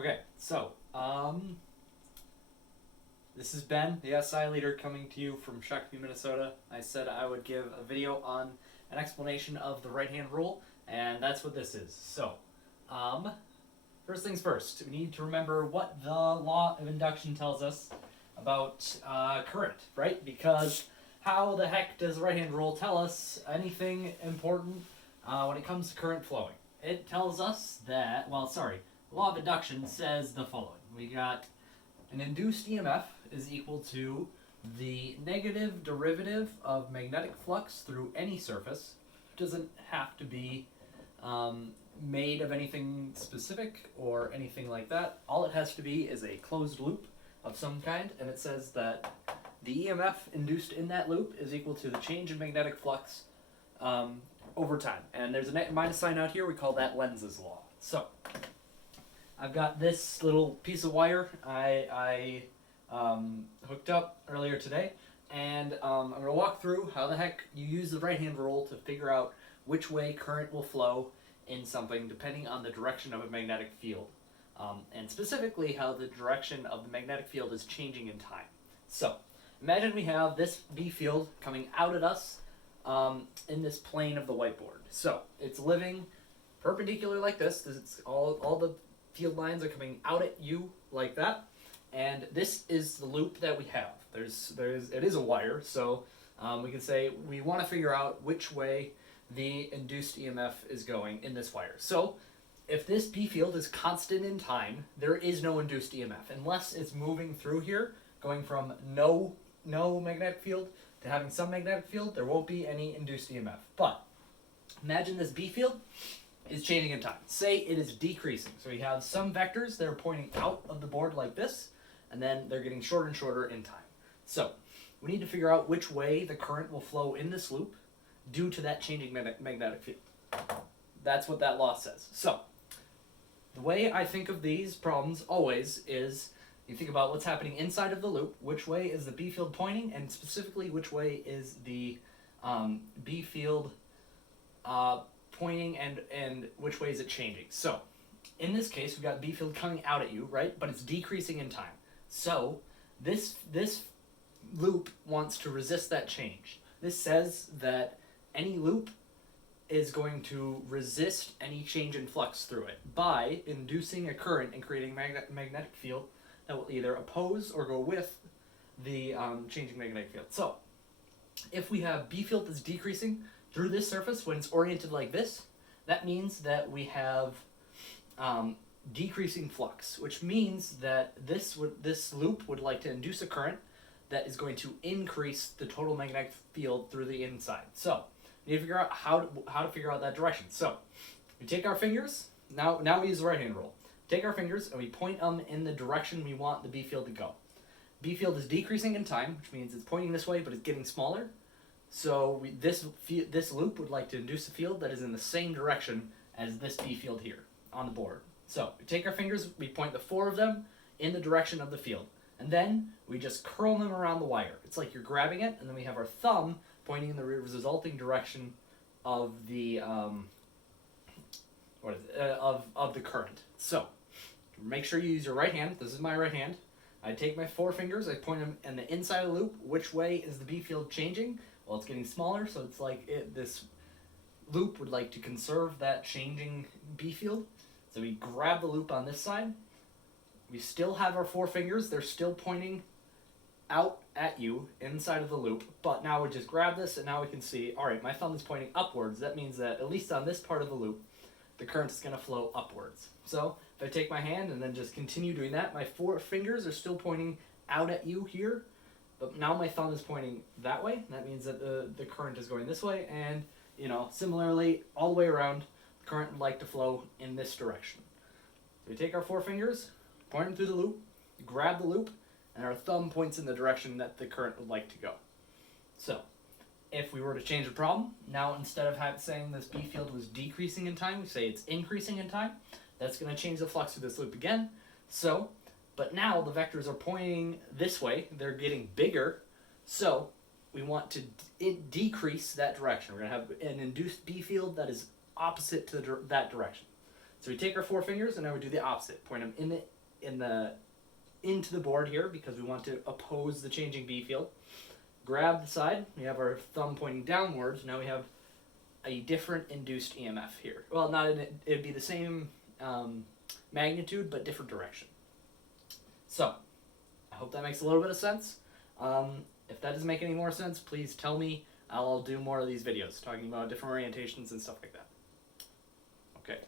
Okay, so this is Ben, the SI leader, coming to you from Shakopee, Minnesota. I said I would give a video on an explanation of the right-hand rule, and that's what this is. So, first things first, we need to remember what the law of induction tells us about current, right? Because how the heck does the right-hand rule tell us anything important when it comes to current flowing? It tells us that, the law of induction says the following. We got an induced EMF is equal to the negative derivative of magnetic flux through any surface. It doesn't have to be made of anything specific or anything like that. All it has to be is a closed loop of some kind, and it says that the EMF induced in that loop is equal to the change in magnetic flux over time. And there's a minus sign out here, we call that Lenz's law. So, I've got this little piece of wire I hooked up earlier today, and I'm going to walk through how the heck you use the right-hand rule to figure out which way current will flow in something depending on the direction of a magnetic field, and specifically how the direction of the magnetic field is changing in time. So, imagine we have this B field coming out at us in this plane of the whiteboard. So, it's living perpendicular like this. It's all the field lines are coming out at you like that, and this is the loop that we have. It is a wire, so we can say we want to figure out which way the induced EMF is going in this wire. So if this B field is constant in time, there is no induced EMF unless it's moving through here, going from no magnetic field to having some magnetic field. There won't be any induced EMF. But imagine this B field is changing in time. Say it is decreasing. So we have some vectors that are pointing out of the board like this, and then they're getting shorter and shorter in time. So we need to figure out which way the current will flow in this loop due to that changing magnetic field. That's what that law says. So the way I think of these problems always is you think about what's happening inside of the loop, which way is the B field pointing, and specifically which way is the B field pointing, and which way is it changing. So in this case, we've got B field coming out at you, right? But it's decreasing in time. So this loop wants to resist that change. This says that any loop is going to resist any change in flux through it by inducing a current and creating a magnetic field that will either oppose or go with the changing magnetic field. So if we have B field that's decreasing through this surface when it's oriented like this, that means that we have decreasing flux, which means that this loop would like to induce a current that is going to increase the total magnetic field through the inside. So we need to figure out how to figure out that direction. So we take our fingers. Now we use the right-hand rule. Take our fingers and we point them in the direction we want the B field to go. B field is decreasing in time, which means it's pointing this way, but it's getting smaller. So this loop would like to induce a field that is in the same direction as this B field here on the board. So we take our fingers, we point the four of them in the direction of the field, and then we just curl them around the wire. It's like you're grabbing it, and then we have our thumb pointing in the resulting direction of the of the current. So make sure you use your right hand. This is my right hand. I take my four fingers, I point them in the inside of the loop. Which way is the B field changing? Well, it's getting smaller, so it's like this loop would like to conserve that changing B field. So we grab the loop on this side. We still have our four fingers. They're still pointing out at you inside of the loop. But now we just grab this, and now we can see, all right, my thumb is pointing upwards. That means that, at least on this part of the loop, the current is going to flow upwards. So if I take my hand and then just continue doing that, my four fingers are still pointing out at you here. But now my thumb is pointing that way. That means that the current is going this way. And, similarly, all the way around, the current would like to flow in this direction. So we take our four fingers, point them through the loop, grab the loop, and our thumb points in the direction that the current would like to go. So if we were to change the problem, now instead of saying this B field was decreasing in time, we say it's increasing in time. That's going to change the flux through this loop again. But now the vectors are pointing this way. They're getting bigger. So we want to decrease that direction. We're going to have an induced B field that is opposite to that direction. So we take our 4 fingers and now we do the opposite. Point them into the board here because we want to oppose the changing B field. Grab the side. We have our thumb pointing downwards. Now we have a different induced EMF here. Well, it'd be the same magnitude but different direction. So I hope that makes a little bit of sense. If that doesn't make any more sense, please tell me. I'll do more of these videos talking about different orientations and stuff like that. Okay.